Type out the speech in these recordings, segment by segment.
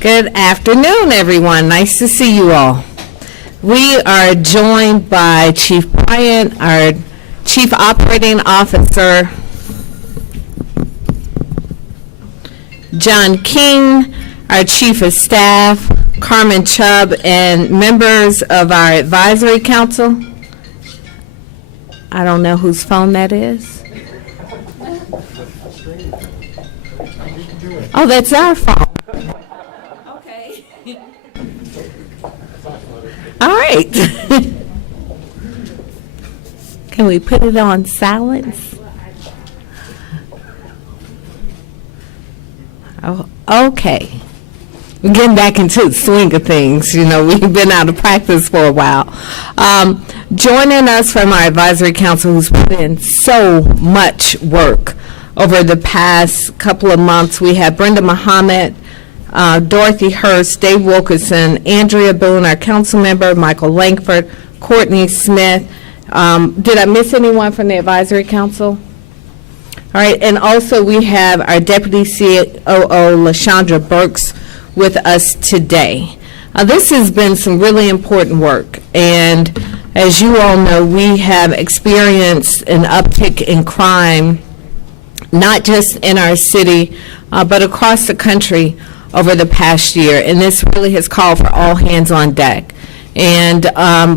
Good afternoon, everyone. Nice to see you all. We are joined by Chief Bryant, our Chief Operating Officer, John King, our Chief of Staff, Carmen Chubb, and members of our Advisory Council. I don't know whose phone that is. Oh, that's our phone. Okay. All right. Can we put it on silence? Oh, okay. We're getting back into the swing of things. You know, we've been out of practice for a while. Joining us from our advisory council, who's put in so much work over the past couple of months, we have Brenda Muhammad, Dorothy Hurst, Dave Wilkerson, Andrea Boone, our council member, Michael Langford, Courtney Smith. Did I miss anyone from the advisory council? All right, and also we have our Deputy COO, LaShondra Burks, with us today. This has been some really important work, and as you all know, we have experienced an uptick in crime, not just in our city, but across the country over the past year, and this really has called for all hands on deck. And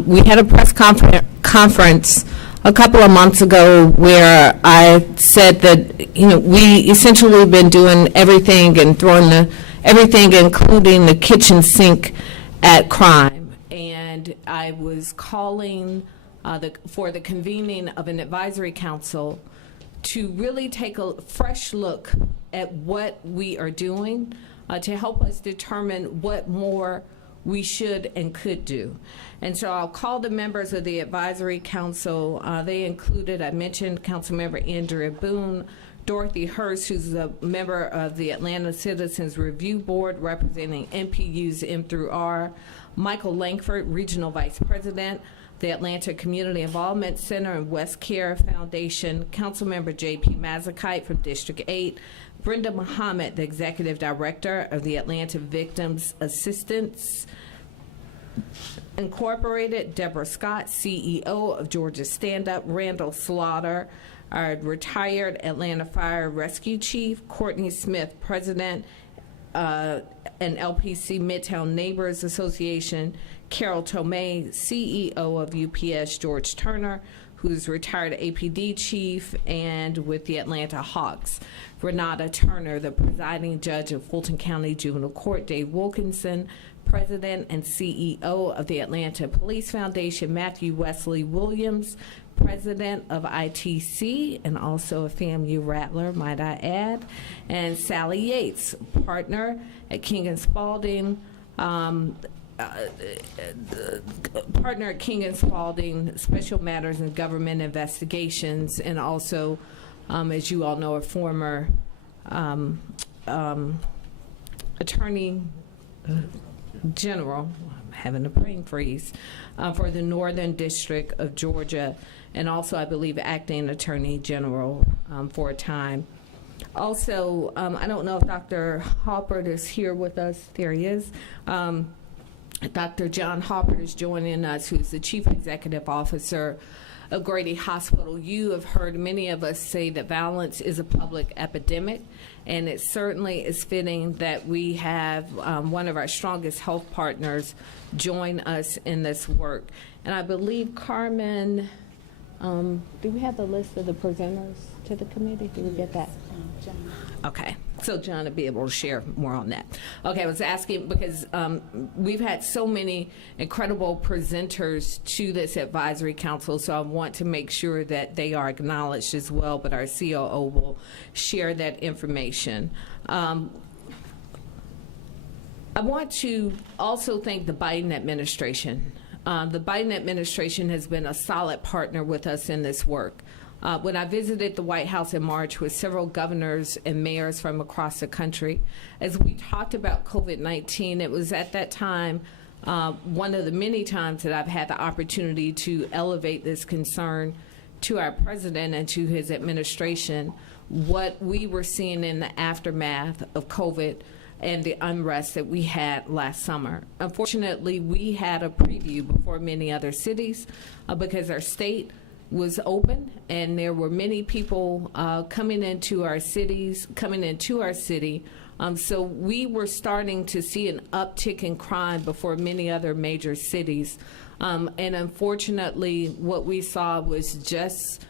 we had a press conference a couple of months ago where I said that, you know, we essentially have been doing everything and throwing everything, including the kitchen sink, at crime. And I was calling for the convening of an advisory council to really take a fresh look at what we are doing to help us determine what more we should and could do. And so I'll call the members of the advisory council. They included, I mentioned, Councilmember Andrea Boone, Dorothy Hurst, who's a member of the Atlanta Citizens Review Board representing NPUs M through R, Michael Langford, Regional Vice President, the Atlanta Community Involvement Center and West Care Foundation, Councilmember J.P. Mazakite from District 8, Brenda Muhammad, the Executive Director of the Atlanta Victims Assistance Incorporated, Deborah Scott, CEO of Georgia Stand Up, Randall Slaughter, our retired Atlanta Fire Rescue Chief, Courtney Smith, President and LPC Midtown Neighbors Association, Carol Tomei, CEO of UPS, George Turner, who's retired APD chief and with the Atlanta Hawks, Renata Turner, the presiding judge of Fulton County Juvenile Court, Dave Wilkinson, President and CEO of the Atlanta Police Foundation, Matthew Wesley Williams, President of ITC and also a FAMU Rattler, might I add, and Sally Yates, partner at King and Spalding, partner at King and Spalding, Special Matters and Government Investigations, and also, as you all know, a former Attorney General, I'm having a brain freeze, for the Northern District of Georgia, and also, I believe, acting Attorney General for a time. Also, I don't know if Dr. Halpert is here with us. There he is. Dr. John Halpert is joining us, who's the Chief Executive Officer of Grady Hospital. You have heard many of us say that violence is a public epidemic, and it certainly is fitting that we have one of our strongest health partners join us in this work. And I believe, Carmen, do we have the list of the presenters to the committee? Did we get that? John. Okay, so John will be able to share more on that. Okay, I was asking because we've had so many incredible presenters to this advisory council, so I want to make sure that they are acknowledged as well, but our COO will share that information. I want to also thank the Biden administration. The Biden administration has been a solid partner with us in this work. When I visited the White House in March with several governors and mayors from across the country, as we talked about COVID-19, it was at that time one of the many times that I've had the opportunity to elevate this concern to our president and to his administration, what we were seeing in the aftermath of COVID and the unrest that we had last summer. Unfortunately, we had a preview before many other cities because our state was open and there were many people coming into our city. So we were starting to see an uptick in crime before many other major cities. And unfortunately, what we saw was just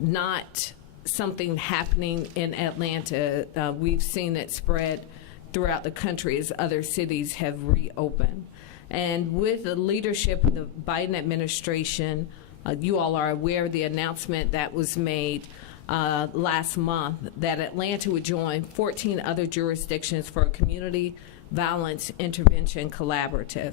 not something happening in Atlanta. We've seen it spread throughout the country as other cities have reopened. And with the leadership of the Biden administration, you all are aware of the announcement that was made last month that Atlanta would join 14 other jurisdictions for a community violence intervention collaborative.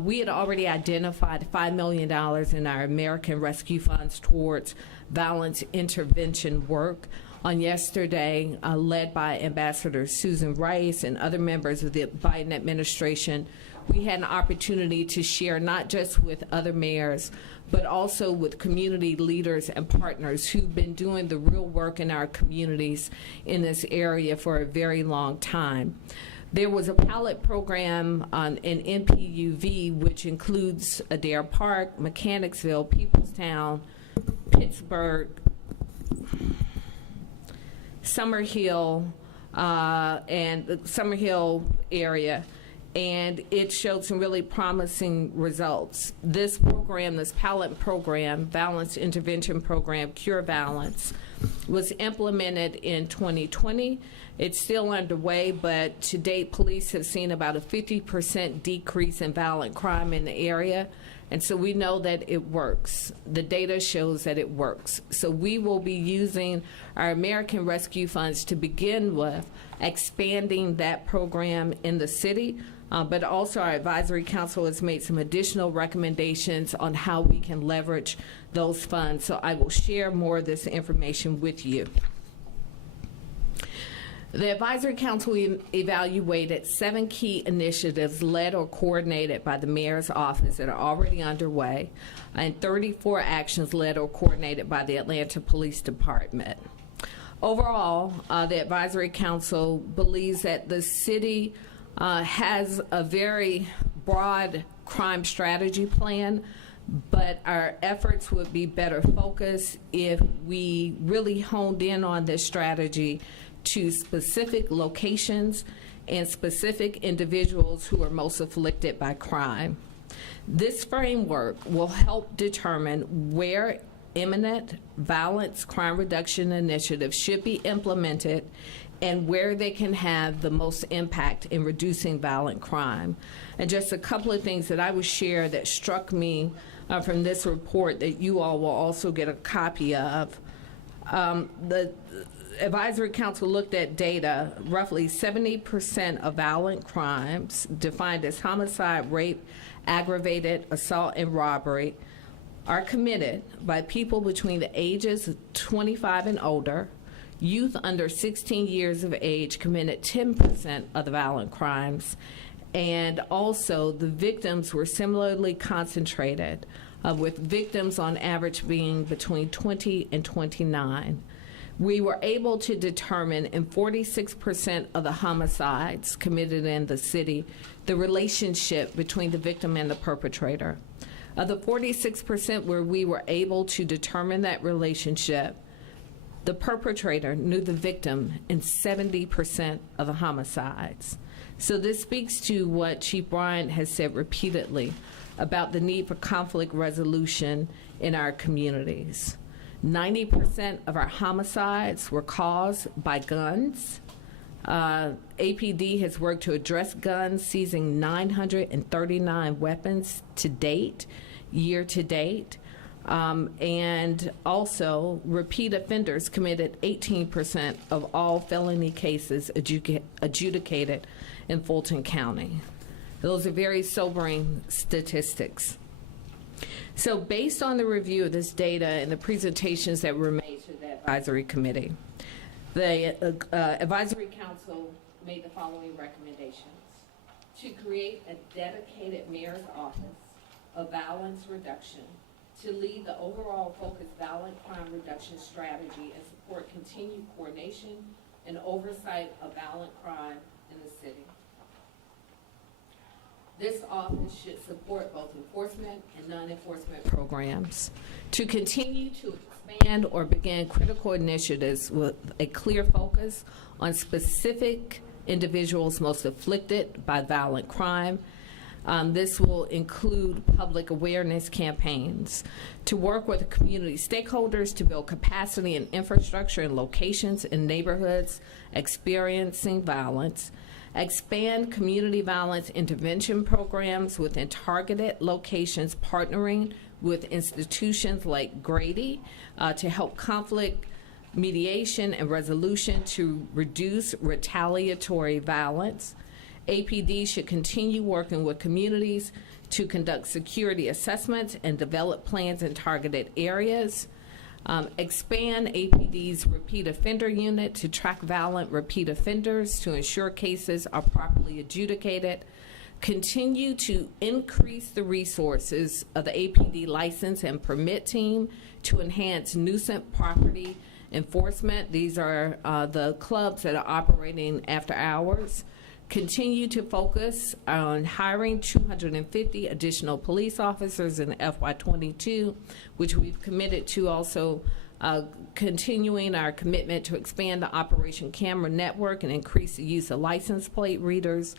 We had already identified $5 million in our American Rescue Funds towards violence intervention work. On yesterday, led by Ambassador Susan Rice and other members of the Biden administration, we had an opportunity to share not just with other mayors, but also with community leaders and partners who've been doing the real work in our communities in this area for a very long time. There was a pilot program in NPUV, which includes Adair Park, Mechanicsville, Peoplestown, Pittsburgh, Summerhill, and the Summerhill area, and it showed some really promising results. This program, this pilot program, Violence Intervention Program, Cure Violence, was implemented in 2020. It's still underway, but to date, police have seen about a 50% decrease in violent crime in the area. And so we know that it works. The data shows that it works. So we will be using our American Rescue Funds to begin with, expanding that program in the city. But also our advisory council has made some additional recommendations on how we can leverage those funds. So I will share more of this information with you. The Advisory Council evaluated 7 key initiatives led or coordinated by the Mayor's Office that are already underway, and 34 actions led or coordinated by the Atlanta Police Department. Overall, the Advisory Council believes that the city has a very broad crime strategy plan, but our efforts would be better focused if we really honed in on this strategy to specific locations and specific individuals who are most afflicted by crime. This framework will help determine where imminent violence crime reduction initiatives should be implemented and where they can have the most impact in reducing violent crime. And just a couple of things that I would share that struck me from this report that you all will also get a copy of. The Advisory Council looked at data. Roughly 70% of violent crimes defined as homicide, rape, aggravated assault, and robbery are committed by people between the ages of 25 and older. Youth under 16 years of age committed 10% of the violent crimes, and also the victims were similarly concentrated, with victims on average being between 20 and 29. We were able to determine in 46% of the homicides committed in the city the relationship between the victim and the perpetrator. Of the 46% where we were able to determine that relationship, the perpetrator knew the victim in 70% of the homicides. So this speaks to what Chief Bryant has said repeatedly about the need for conflict resolution in our communities. 90% of our homicides were caused by guns. APD has worked to address guns, seizing 939 weapons to date, year to date. And also, repeat offenders committed 18% of all felony cases adjudicated in Fulton County. Those are very sobering statistics. So based on the review of this data and the presentations that were made to the advisory committee, the Advisory Council made the following recommendations: to create a dedicated mayor's office of violence reduction to lead the overall focused violent crime reduction strategy and support continued coordination and oversight of violent crime in the city. This office should support both enforcement and non-enforcement programs. To continue to expand or begin critical initiatives with a clear focus on specific individuals most afflicted by violent crime. This will include public awareness campaigns to work with community stakeholders to build capacity and infrastructure in locations and neighborhoods experiencing violence, expand community violence intervention programs within targeted locations, partnering with institutions like Grady to help conflict mediation and resolution to reduce retaliatory violence. APD should continue working with communities to conduct security assessments and develop plans in targeted areas. Expand APD's repeat offender unit to track violent repeat offenders to ensure cases are properly adjudicated. Continue to increase the resources of the APD license and permit team to enhance nuisance property enforcement. These are the clubs that are operating after hours. Continue to focus on hiring 250 additional police officers in FY22, which we've committed to. Also continuing our commitment to expand the Operation Camera Network and increase the use of license plate readers.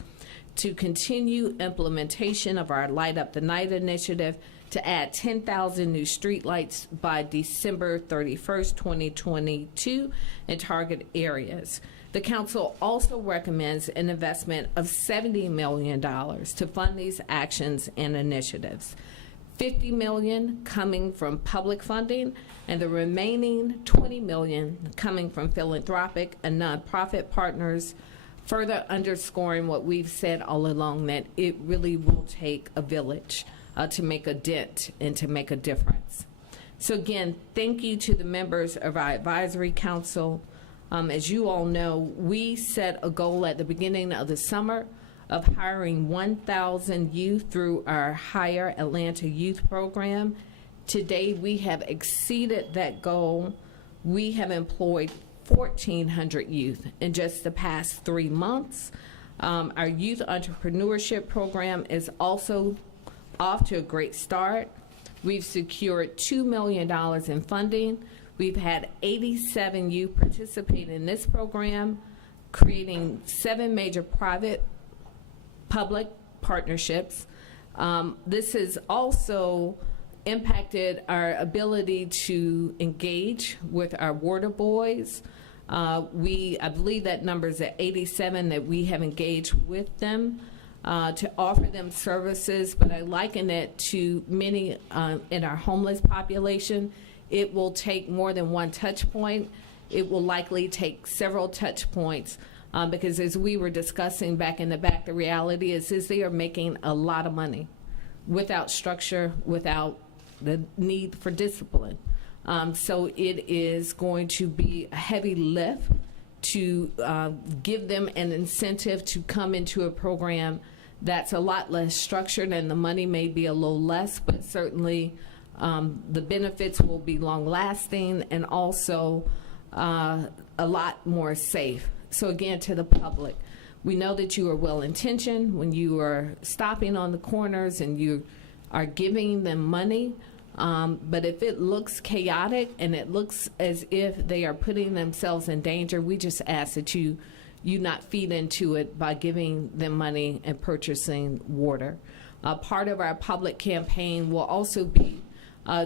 To continue implementation of our Light Up the Night initiative to add 10,000 new streetlights by December 31st, 2022 in target areas. The council also recommends an investment of $70 million to fund these actions and initiatives. $50 million coming from public funding and the remaining $20 million coming from philanthropic and nonprofit partners, further underscoring what we've said all along, that it really will take a village to make a dent and to make a difference. So again, thank you to the members of our advisory council. As you all know, we set a goal at the beginning of the summer of hiring 1,000 youth through our Hire Atlanta Youth Program. Today, we have exceeded that goal. We have employed 1,400 youth in just the past 3 months. Our youth entrepreneurship program is also off to a great start. We've secured $2 million in funding. We've had 87 youth participate in this program, creating 7 major private-public partnerships. This has also impacted our ability to engage with our water boys. I believe that number is at 87 that we have engaged with them to offer them services, but I liken it to many in our homeless population. It will take more than one touch point. It will likely take several touch points because as we were discussing back in the back, the reality is they are making a lot of money without structure, without the need for discipline. So it is going to be a heavy lift to give them an incentive to come into a program that's a lot less structured, and the money may be a little less, but certainly the benefits will be long-lasting and also a lot more safe. So again, to the public, we know that you are well-intentioned when you are stopping on the corners and you are giving them money, but if it looks chaotic and it looks as if they are putting themselves in danger, we just ask that you not feed into it by giving them money and purchasing water. Part of our public campaign will also be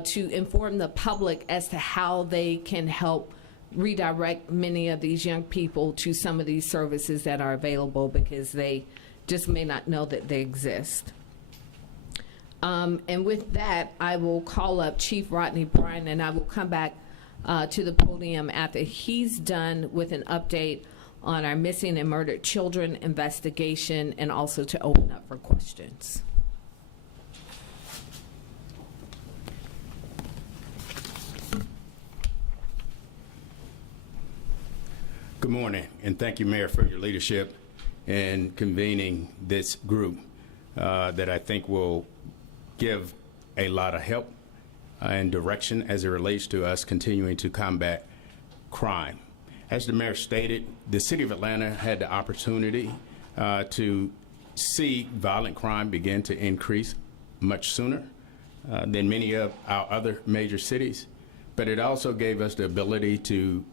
to inform the public as to how they can help redirect many of these young people to some of these services that are available because they just may not know that they exist. And with that, I will call up Chief Rodney Bryan, and I will come back to the podium after he's done with an update on our missing and murdered children investigation and also to open up for questions. Good morning, and thank you, Mayor, for your leadership in convening this group that I think will give a lot of help and direction as it relates to us continuing to combat crime. As the mayor stated, the city of Atlanta had the opportunity to see violent crime begin to increase much sooner than many of our other major cities. But it also gave us the ability to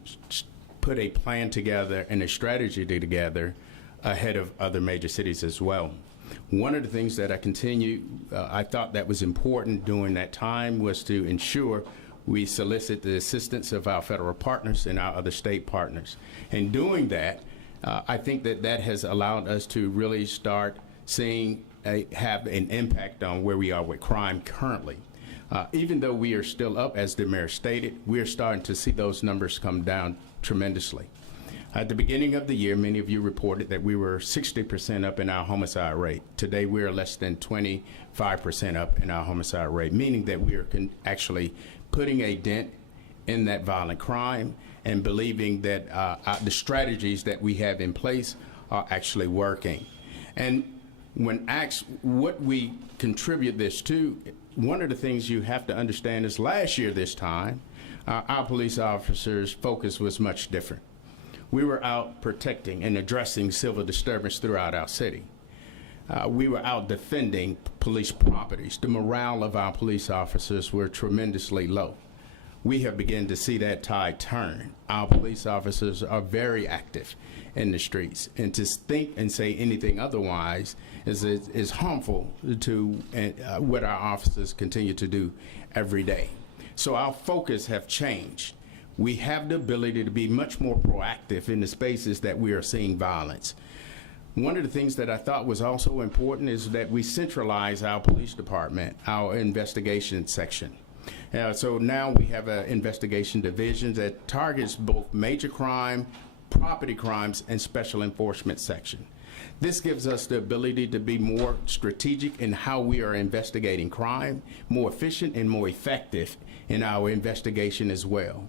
put a plan together and a strategy together ahead of other major cities as well. One of the things that I thought that was important during that time was to ensure we solicit the assistance of our federal partners and our other state partners. In doing that, I think that has allowed us to really start seeing have an impact on where we are with crime currently. Even though we are still up, as the mayor stated, we are starting to see those numbers come down tremendously. At the beginning of the year, many of you reported that we were 60% up in our homicide rate. Today, we are less than 25% up in our homicide rate, meaning that we are actually putting a dent in that violent crime and believing that the strategies that we have in place are actually working. And when asked what we contribute this to, one of the things you have to understand is last year this time, our police officers' focus was much different. We were out protecting and addressing civil disturbance throughout our city. We were out defending police properties. The morale of our police officers were tremendously low. We have begun to see that tide turn. Our police officers are very active in the streets, and to think and say anything otherwise is harmful to what our officers continue to do every day. So our focus have changed. We have the ability to be much more proactive in the spaces that we are seeing violence. One of the things that I thought was also important is that we centralize our police department, our investigation section. So now we have an investigation division that targets both major crime, property crimes, and special enforcement section. This gives us the ability to be more strategic in how we are investigating crime, more efficient and more effective in our investigation as well.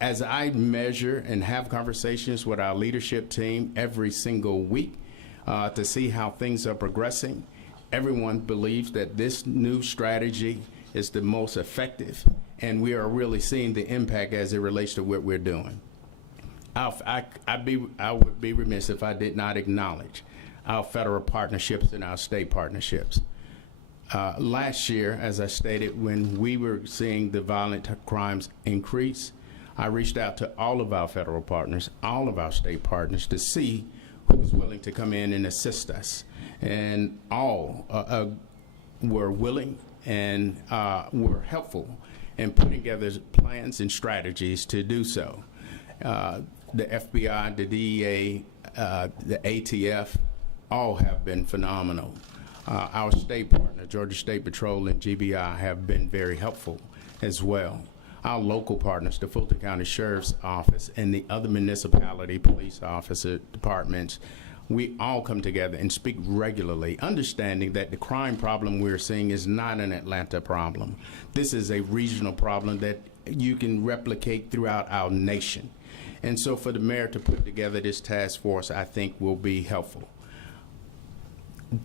As I measure and have conversations with our leadership team every single week to see how things are progressing, everyone believes that this new strategy is the most effective, and we are really seeing the impact as it relates to what we're doing. I would be remiss if I did not acknowledge our federal partnerships and our state partnerships. Last year, as I stated, when we were seeing the violent crimes increase, I reached out to all of our federal partners, all of our state partners, to see who was willing to come in and assist us. And all were willing and were helpful in putting together plans and strategies to do so. The FBI, the DEA, the ATF, all have been phenomenal. Our state partner, Georgia State Patrol and GBI, have been very helpful as well. Our local partners, the Fulton County Sheriff's Office and the other municipality police officer departments, we all come together and speak regularly, understanding that the crime problem we're seeing is not an Atlanta problem. This is a regional problem that you can replicate throughout our nation. And so for the mayor to put together this task force, I think will be helpful.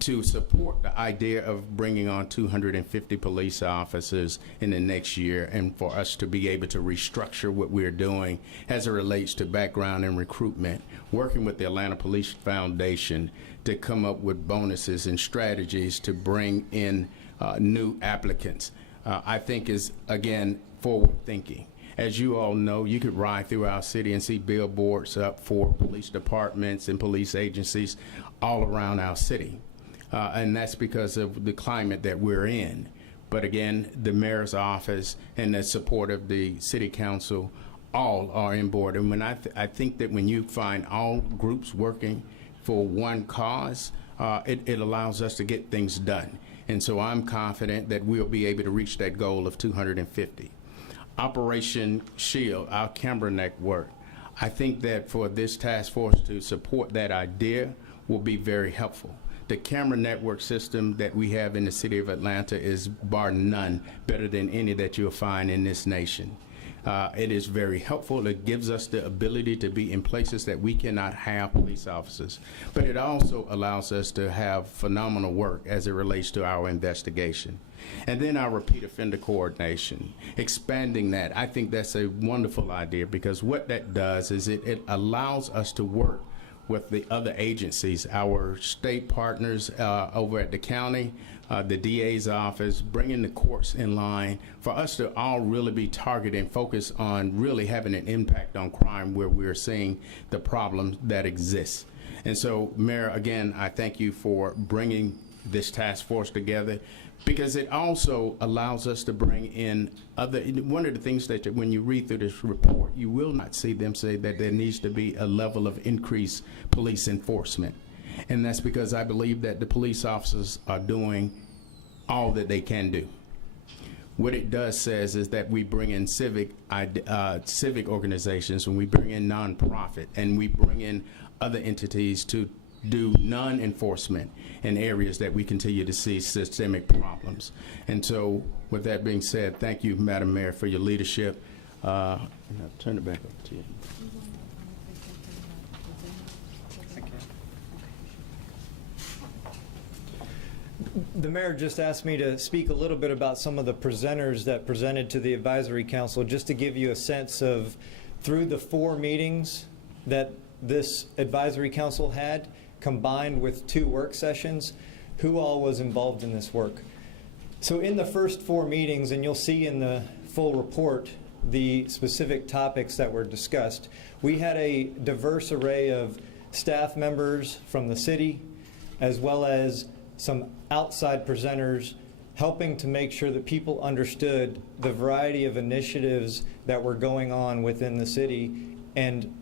To support the idea of bringing on 250 police officers in the next year, and for us to be able to restructure what we're doing as it relates to background and recruitment, working with the Atlanta Police Foundation to come up with bonuses and strategies to bring in new applicants, I think is, again, forward thinking. As you all know, you could ride through our city and see billboards up for police departments and police agencies all around our city. And that's because of the climate that we're in. But again, the mayor's office and the support of the city council all are on board. And when I think that when you find all groups working for one cause, it allows us to get things done. And so I'm confident that we'll be able to reach that goal of 250. Operation Shield, our camera network, I think that for this task force to support that idea will be very helpful. The camera network system that we have in the city of Atlanta is bar none better than any that you'll find in this nation. It is very helpful. It gives us the ability to be in places that we cannot have police officers. But it also allows us to have phenomenal work as it relates to our investigation. And then our repeat offender coordination, expanding that. I think that's a wonderful idea, because what that does is it allows us to work with the other agencies, our state partners over at the county, the DA's office, bringing the courts in line for us to all really be targeted and focus on really having an impact on crime where we're seeing the problems that exist. And so, Mayor, again, I thank you for bringing this task force together, because it also allows us to bring in other, one of the things that when you read through this report, you will not see them say that there needs to be a level of increased police enforcement. And that's because I believe that the police officers are doing all that they can do. What it does says is that we bring in civic organizations, and we bring in nonprofit, and we bring in other entities to do non-enforcement in areas that we continue to see systemic problems. And so, with that being said, thank you, Madam Mayor, for your leadership. I'll turn it back over to you. The mayor just asked me to speak a little bit about some of the presenters that presented to the advisory council, just to give you a sense of, through the 4 meetings that this advisory council had, combined with 2 work sessions, who all was involved in this work. So in the first 4 meetings, and you'll see in the full report the specific topics that were discussed, we had a diverse array of staff members from the city, as well as some outside presenters, helping to make sure that people understood the variety of initiatives that were going on within the city, and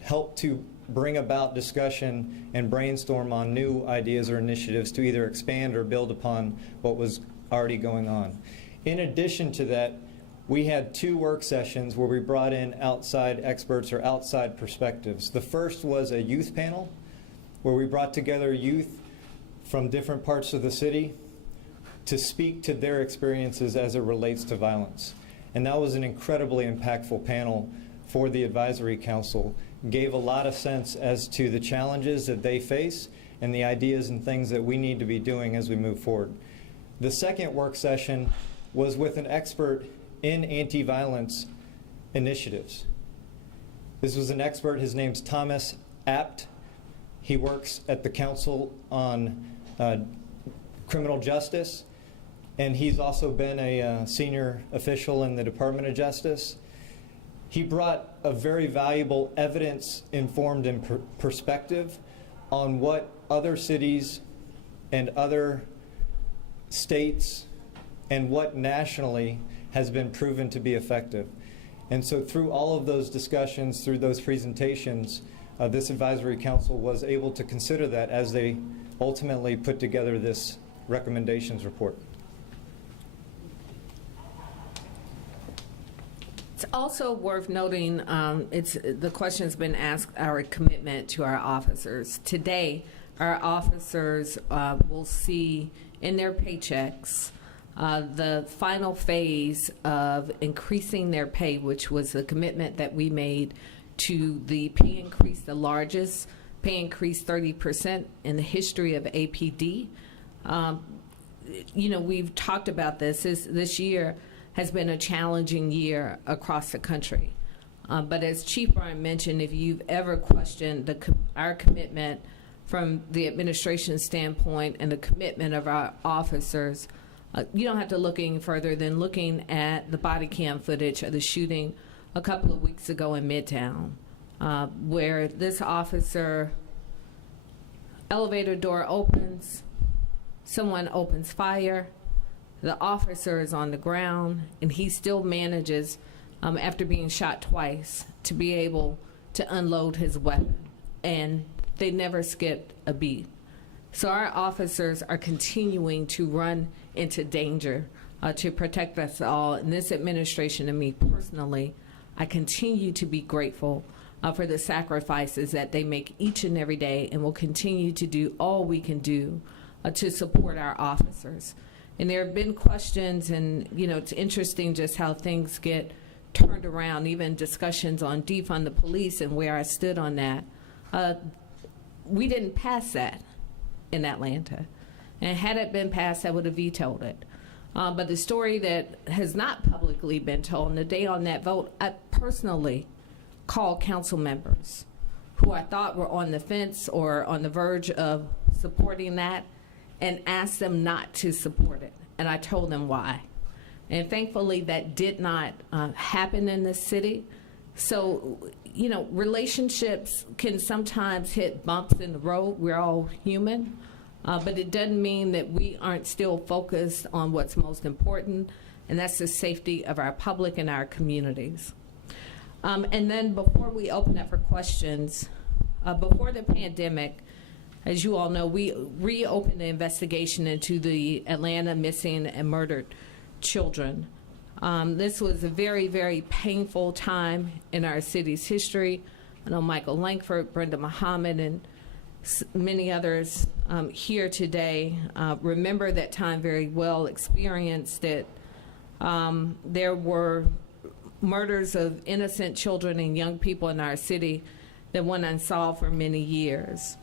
help to bring about discussion and brainstorm on new ideas or initiatives to either expand or build upon what was already going on. In addition to that, we had 2 work sessions where we brought in outside experts or outside perspectives. The first was a youth panel where we brought together youth from different parts of the city to speak to their experiences as it relates to violence. And that was an incredibly impactful panel for the advisory council. Gave a lot of sense as to the challenges that they face and the ideas and things that we need to be doing as we move forward. The second work session was with an expert in anti-violence initiatives. This was an expert, his name's Thomas Apt. He works at the Council on Criminal Justice, and he's also been a senior official in the Department of Justice. He brought a very valuable evidence-informed perspective on what other cities and other states and what nationally has been proven to be effective. And so through all of those discussions, through those presentations, this advisory council was able to consider that as they ultimately put together this recommendations report. It's also worth noting, the question's been asked, our commitment to our officers. Today, our officers will see in their paychecks the final phase of increasing their pay, which was the commitment that we made to the pay increase, the largest pay increase, 30% in the history of APD. You know, we've talked about this. This year has been a challenging year across the country. But as Chief Bryan mentioned, if you've ever questioned our commitment from the administration standpoint and the commitment of our officers, you don't have to look any further than looking at the body cam footage of the shooting a couple of weeks ago in Midtown, where this officer, elevator door opens, someone opens fire, the officer is on the ground, and he still manages, after being shot twice, to be able to unload his weapon. And they never skipped a beat. So our officers are continuing to run into danger to protect us all. And this administration and me personally, I continue to be grateful for the sacrifices that they make each and every day, and will continue to do all we can do to support our officers. And there have been questions, and you know, it's interesting just how things get turned around, even discussions on defund the police and where I stood on that. We didn't pass that in Atlanta. And had it been passed, I would have vetoed it. But the story that has not publicly been told, and the day on that vote, I personally called council members who I thought were on the fence or on the verge of supporting that, and asked them not to support it. And I told them why. And thankfully, that did not happen in this city. So, you know, relationships can sometimes hit bumps in the road. We're all human. But it doesn't mean that we aren't still focused on what's most important, and that's the safety of our public and our communities. And then before we open up for questions, before the pandemic, as you all know, we reopened the investigation into the Atlanta missing and murdered children. This was a very, very painful time in our city's history. I know Michael Langford, Brenda Muhammad, and many others here today remember that time very well, experienced it. There were murders of innocent children and young people in our city that went unsolved for many years.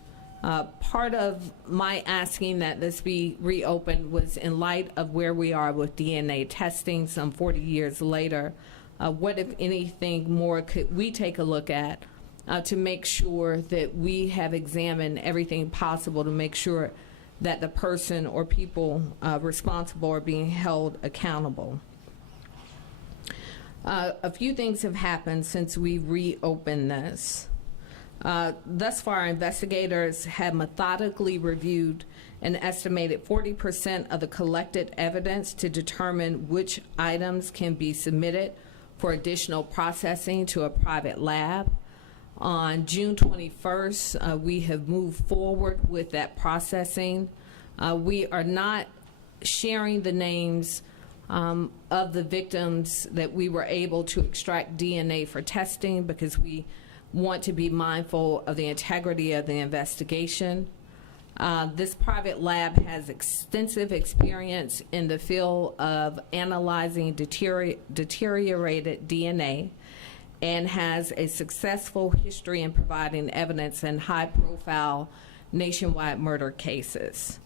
Part of my asking that this be reopened was in light of where we are with DNA testing some 40 years later. What, if anything, more could we take a look at to make sure that we have examined everything possible to make sure that the person or people responsible are being held accountable. A few things have happened since we reopened this. Thus far, investigators have methodically reviewed an estimated 40% of the collected evidence to determine which items can be submitted for additional processing to a private lab. On June 21st, we have moved forward with that processing. We are not sharing the names of the victims that we were able to extract DNA for testing because we want to be mindful of the integrity of the investigation. This private lab has extensive experience in the field of analyzing deteriorated DNA and has a successful history in providing evidence in high-profile nationwide murder cases.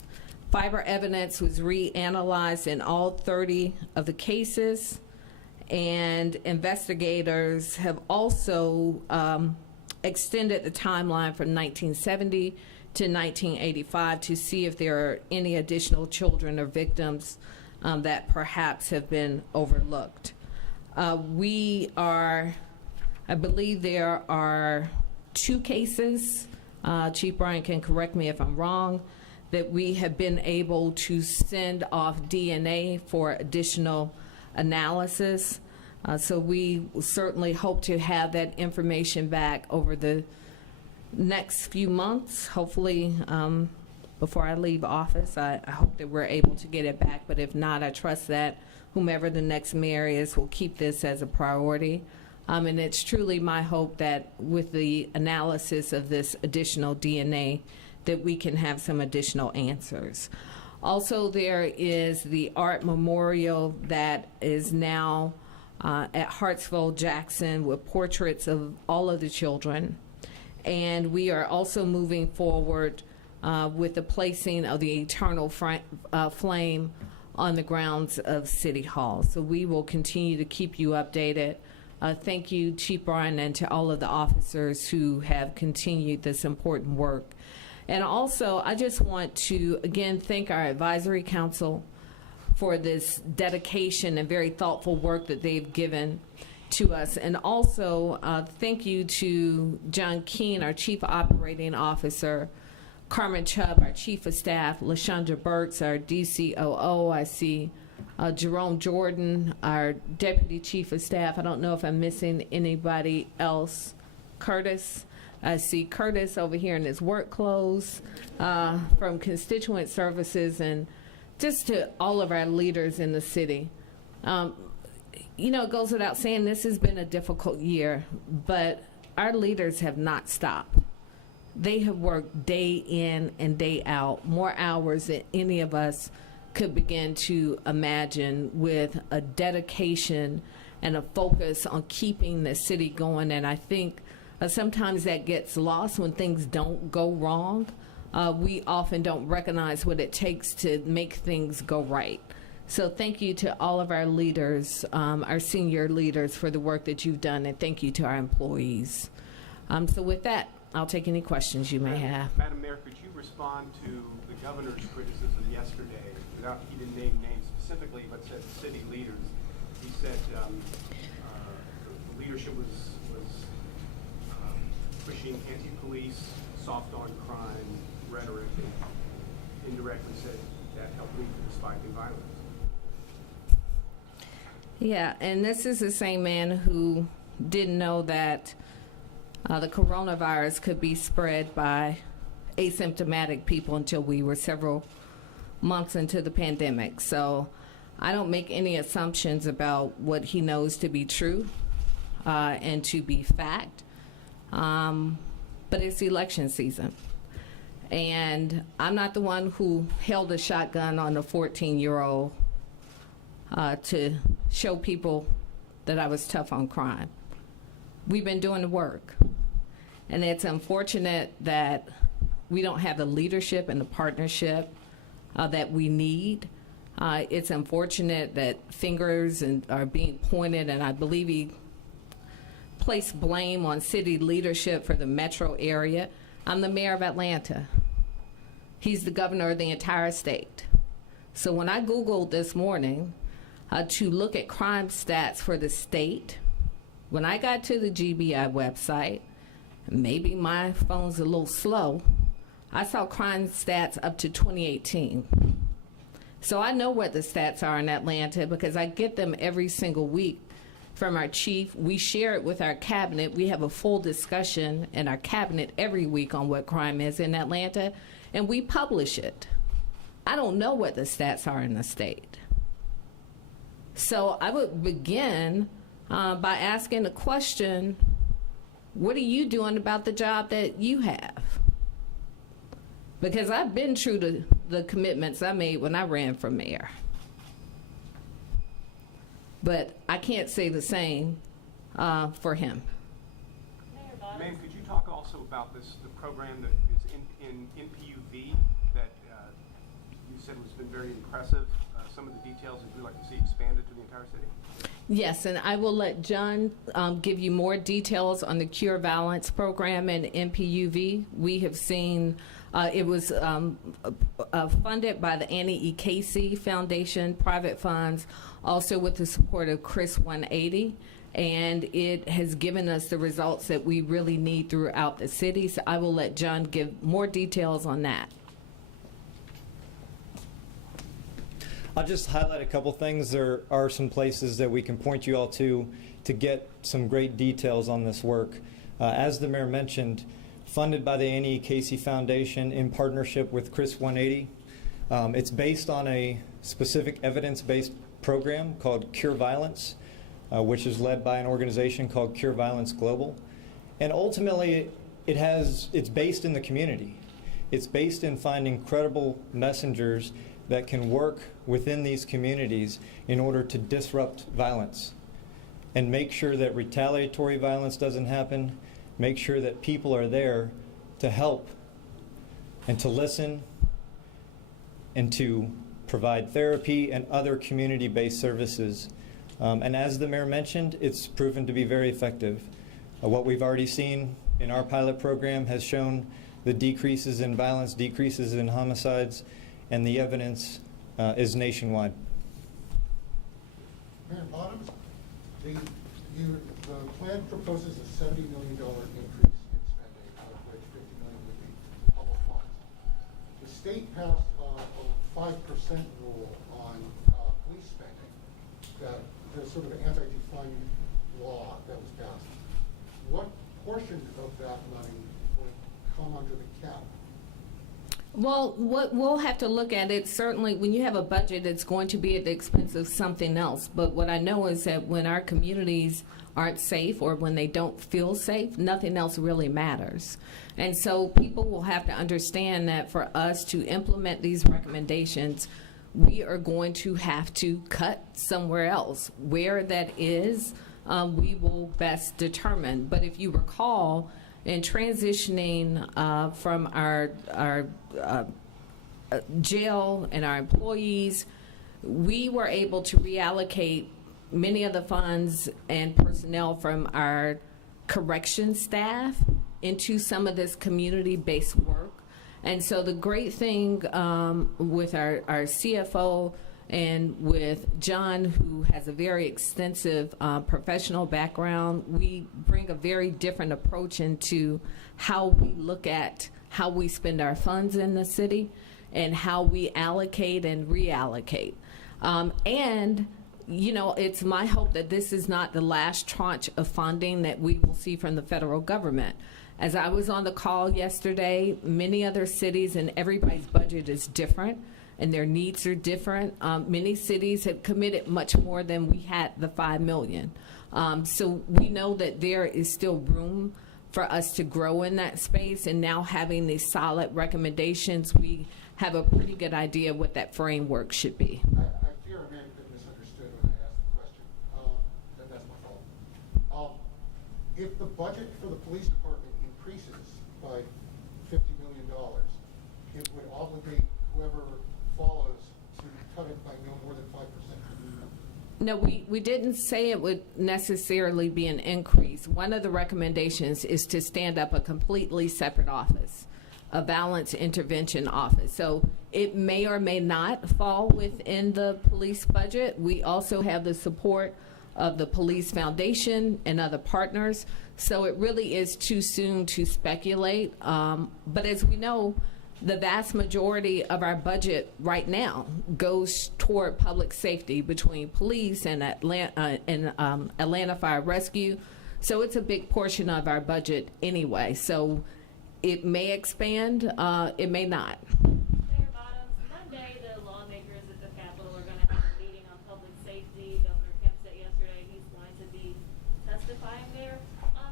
Fiber evidence was reanalyzed in all 30 of the cases, and investigators have also extended the timeline from 1970 to 1985 to see if there are any additional children or victims that perhaps have been overlooked. I believe there are 2 cases, Chief Bryan can correct me if I'm wrong, that we have been able to send off DNA for additional analysis. So we certainly hope to have that information back over the next few months. Hopefully, before I leave office, I hope that we're able to get it back. But if not, I trust that whomever the next mayor is will keep this as a priority. And it's truly my hope that with the analysis of this additional DNA, that we can have some additional answers. Also, there is the art memorial that is now at Hartsfield Jackson with portraits of all of the children. And we are also moving forward with the placing of the eternal flame on the grounds of City Hall. So we will continue to keep you updated. Thank you, Chief Bryan, and to all of the officers who have continued this important work. And also, I just want to, again, thank our advisory council for this dedication and very thoughtful work that they've given to us. And also, thank you to John Keene, our Chief Operating Officer, Carmen Chubb, our Chief of Staff, LaShondra Burks, our DCOO. I see Jerome Jordan, our Deputy Chief of Staff. I don't know if I'm missing anybody else. Curtis. I see Curtis over here in his work clothes from Constituent Services, and just to all of our leaders in the city. You know, it goes without saying this has been a difficult year, but our leaders have not stopped. They have worked day in and day out, more hours than any of us could begin to imagine, with a dedication and a focus on keeping the city going. And I think sometimes that gets lost when things don't go wrong. We often don't recognize what it takes to make things go right. So thank you to all of our leaders, our senior leaders, for the work that you've done, and thank you to our employees. So with that, I'll take any questions you may have. Madam Mayor, could you respond to the governor's criticism yesterday, without, he didn't name names specifically, but said city leaders? He said the leadership was pushing anti-police, soft-on-crime rhetoric, and indirectly said that helped lead to the spike in violence. Yeah, and this is the same man who didn't know that the coronavirus could be spread by asymptomatic people until we were several months into the pandemic. So I don't make any assumptions about what he knows to be true and to be fact. But it's election season. And I'm not the one who held a shotgun on a 14-year-old to show people that I was tough on crime. We've been doing the work. And it's unfortunate that we don't have the leadership and the partnership that we need. It's unfortunate that fingers are being pointed, and I believe he placed blame on city leadership for the metro area. I'm the mayor of Atlanta. He's the governor of the entire state. So when I Googled this morning to look at crime stats for the state, when I got to the GBI website, maybe my phone's a little slow, I saw crime stats up to 2018. So I know what the stats are in Atlanta because I get them every single week from our chief. We share it with our cabinet. We have a full discussion in our cabinet every week on what crime is in Atlanta, and we publish it. I don't know what the stats are in the state. So I would begin by asking the question, what are you doing about the job that you have? Because I've been true to the commitments I made when I ran for mayor. But I can't say the same for him. Ma'am, could you talk also about the program that is in NPUV that you said has been very impressive? Some of the details that you'd like to see expanded to the entire city? Yes, and I will let John give you more details on the Cure Violence program in NPUV. We have seen it was funded by the Annie E. Casey Foundation, private funds, also with the support of Chris 180, and it has given us the results that we really need throughout the city. So I will let John give more details on that. I'll just highlight a couple things. There are some places that we can point you all to get some great details on this work. As the mayor mentioned, funded by the Annie E. Casey Foundation in partnership with Chris 180. It's based on a specific evidence-based program called Cure Violence, which is led by an organization called Cure Violence Global. And ultimately, it's based in the community. It's based in finding credible messengers that can work within these communities in order to disrupt violence and make sure that retaliatory violence doesn't happen, make sure that people are there to help and to listen and to provide therapy and other community-based services. And as the mayor mentioned, it's proven to be very effective. What we've already seen in our pilot program has shown the decreases in violence, decreases in homicides, and the evidence is nationwide. Mayor Bottoms, the plan proposes a $70 million increase in spending, out of which $50 million would be public funds. The state passed a 5% rule on police spending, there's sort of an anti-defund law that was passed. What portion of that money would come under the cap? Well, what we'll have to look at it, certainly when you have a budget, it's going to be at the expense of something else. But what I know is that when our communities aren't safe or when they don't feel safe, nothing else really matters. And so people will have to understand that for us to implement these recommendations, we are going to have to cut somewhere else. Where that is, we will best determine. But if you recall, in transitioning from our jail and our employees, we were able to reallocate many of the funds and personnel from our correction staff into some of this community-based work. And so the great thing with our CFO and with John, who has a very extensive professional background, we bring a very different approach into how we look at how we spend our funds in the city and how we allocate and reallocate. And you know, it's my hope that this is not the last tranche of funding that we will see from the federal government. As I was on the call yesterday, many other cities and everybody's budget is different and their needs are different. Many cities have committed much more than we had the $5 million. So we know that there is still room for us to grow in that space, and now having these solid recommendations, we have a pretty good idea what that framework should be. I fear I may have been misunderstood when I asked the question, and that's my fault. If the budget for the police department increases by $50 million, it would obligate whoever follows to cut it by no more than 5%. No, we didn't say it would necessarily be an increase. One of the recommendations is to stand up a completely separate office, a violence intervention office. So it may or may not fall within the police budget. We also have the support of the Police Foundation and other partners. So it really is too soon to speculate. But as we know, the vast majority of our budget right now goes toward public safety between police and Atlanta Fire Rescue. So it's a big portion of our budget anyway. So it may expand, it may not. Mayor Bottoms, Monday the lawmakers at the Capitol are going to have a meeting on public safety. Governor Kemp said yesterday he's going to be testifying there.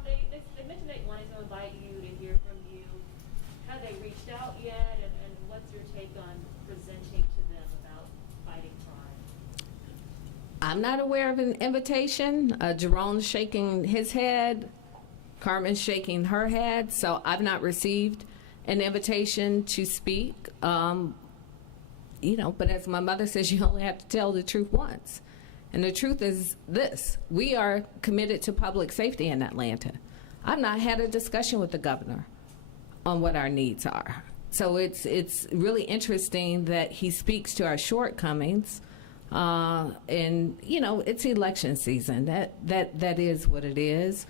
They mentioned they wanted to invite you to hear from you. Have they reached out yet, and what's your take on presenting to them about fighting crime? I'm not aware of an invitation. Jerome's shaking his head. Carmen's shaking her head. So I've not received an invitation to speak. You know, but as my mother says, you only have to tell the truth once. And the truth is this: we are committed to public safety in Atlanta. I've not had a discussion with the governor on what our needs are. So it's really interesting that he speaks to our shortcomings. And you know, it's election season. That is what it is.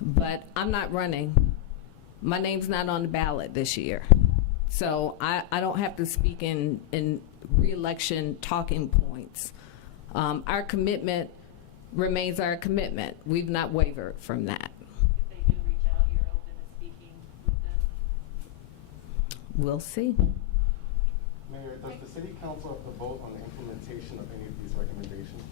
But I'm not running. My name's not on the ballot this year. So I don't have to speak in re-election talking points. Our commitment remains our commitment. We've not wavered from that. If they do reach out, you're open to speaking with them? We'll see. Mayor, does the city council have to vote on the implementation of any of these recommendations?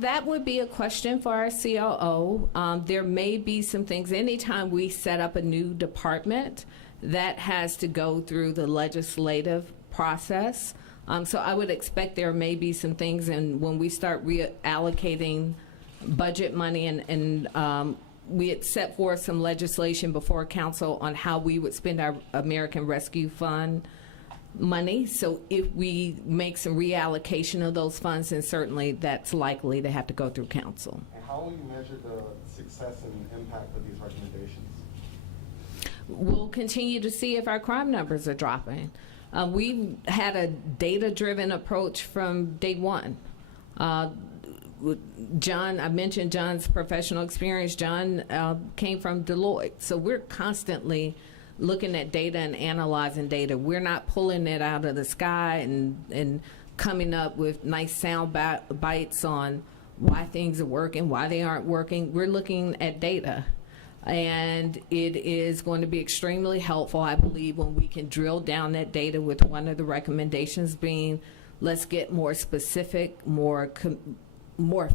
That would be a question for our COO. There may be some things, anytime we set up a new department, that has to go through the legislative process. So I would expect there may be some things, and when we start reallocating budget money, and we had set forth some legislation before council on how we would spend our American Rescue Fund money. So if we make some reallocation of those funds, then certainly that's likely to have to go through council. And how will you measure the success and impact of these recommendations? We'll continue to see if our crime numbers are dropping. We've had a data-driven approach from day one. John, I mentioned John's professional experience. John came from Deloitte. So we're constantly looking at data and analyzing data. We're not pulling it out of the sky and coming up with nice sound bites on why things are working, why they aren't working. We're looking at data. And it is going to be extremely helpful, I believe, when we can drill down that data, with one of the recommendations being, let's get more specific, more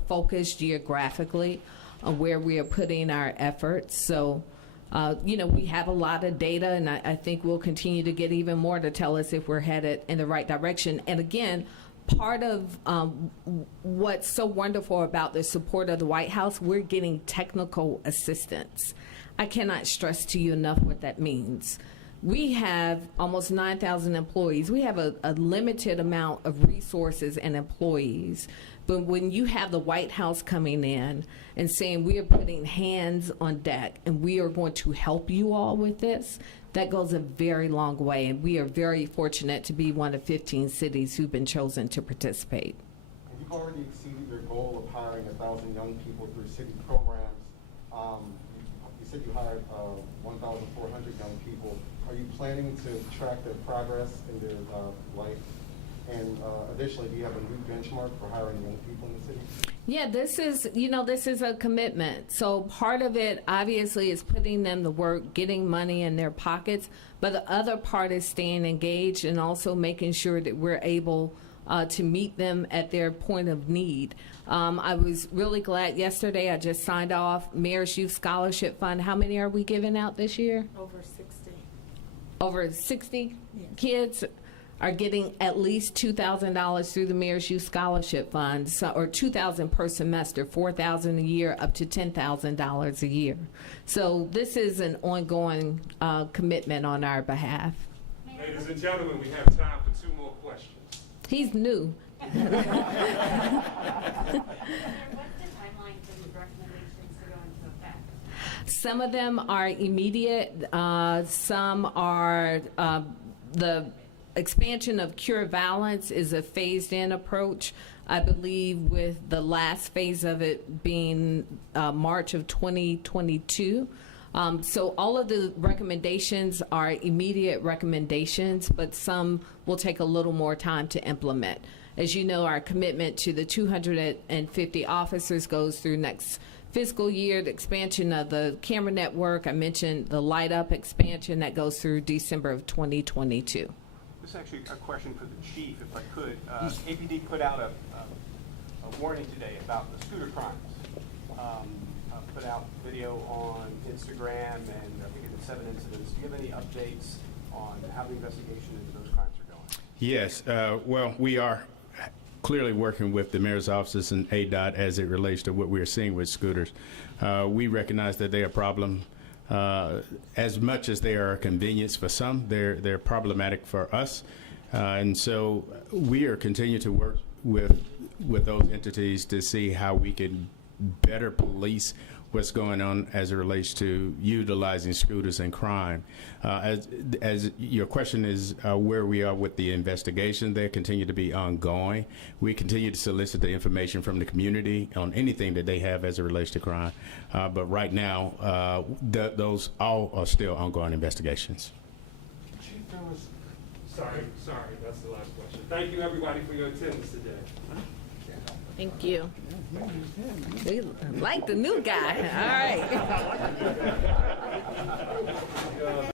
focused geographically on where we are putting our efforts. So, you know, we have a lot of data, and I think we'll continue to get even more to tell us if we're headed in the right direction. And again, part of what's so wonderful about the support of the White House, we're getting technical assistance. I cannot stress to you enough what that means. We have almost 9,000 employees. We have a limited amount of resources and employees, But when you have the White House coming in and saying we are putting hands on deck and we are going to help you all with this, that goes a very long way. And we are very fortunate to be one of 15 cities who've been chosen to participate. And you've already exceeded your goal of hiring 1,000 young people through city programs. You said you hired 1,400 young people. Are you planning to track their progress in their life? And additionally, do you have a new benchmark for hiring young people in the city? Yeah, this is a commitment. So part of it, obviously, is putting them to work, getting money in their pockets. But the other part is staying engaged and also making sure that we're able to meet them at their point of need. I was really glad yesterday I just signed off Mayor's Youth Scholarship Fund. How many are we giving out this year? Over 60. Over 60 kids are getting at least $2,000 through the Mayor's Youth Scholarship Fund, or $2,000 per semester, $4,000 a year, up to $10,000 a year. So this is an ongoing commitment on our behalf. Ladies and gentlemen, we have time for 2 more questions. He's new. What's the timeline for these recommendations to go into effect? Some of them are immediate. Some are the expansion of cure violence is a phased-in approach. I believe with the last phase of it being March of 2022. So all of the recommendations are immediate recommendations, but some will take a little more time to implement. As you know, our commitment to the 250 officers goes through next fiscal year. The expansion of the camera network, I mentioned the Light Up expansion, that goes through December of 2022. This is actually a question for the chief, if I could. APD put out a warning today about the scooter crimes. Put out video on Instagram, and I think it was 7 incidents. Do you have any updates on how the investigation into those crimes are going? Yes, well, we are clearly working with the mayor's offices and ADOT as it relates to what we're seeing with scooters. We recognize that they're a problem. As much as they are a convenience for some, they're problematic for us. And so we are continuing to work with those entities to see how we can better police what's going on as it relates to utilizing scooters and crime. As your question is where we are with the investigation, they continue to be ongoing. We continue to solicit the information from the community on anything that they have as it relates to crime. But right now, those all are still ongoing investigations. Chief, there was... Sorry, that's the last question. Thank you, everybody, for your attendance today. Thank you. We like the new guy. All right.